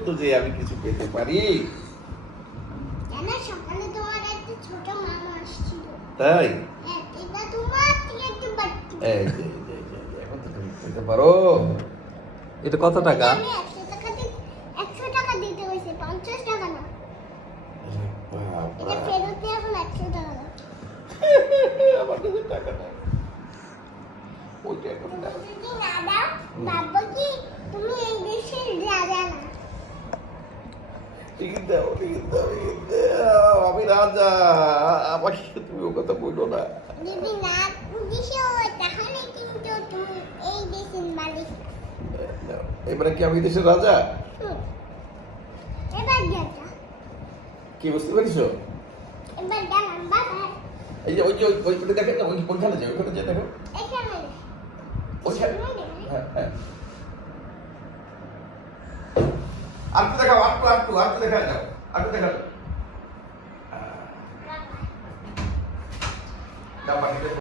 পর্যন্ত যে আমি কিছু পেতে পারি? তাই? পেতে পারো। এটা কত টাকা? টাকা টাকা টাকা টাকা আমার কাছে টাকা নাই। ওইটা এখন না দাও ভাববো কি তুমি এই দেশের রাজা না টিকিট দাও টিকিট দাও টিকিট দাও। আমি রাজা আমাকে তুমি ও কথা বলো না। যদি না দিছো তাহলে কিন্তু তুমি এই দেশের মালিক। এবারে কি আমি দেশের রাজা? এবার কি বুঝতে পারিছো? এবার গেলাম বাবা এই যে ওই যে ওই- দেখেন না ওই ওইখানে যাও ওইখানে যে দেখো। এখানে। ওইখানে। হ্যাঁ হ্যাঁ। আরেকটু দেখাও আরেকটু আরেকটু আরেকটু দেখা যাও আরেকটু দেখা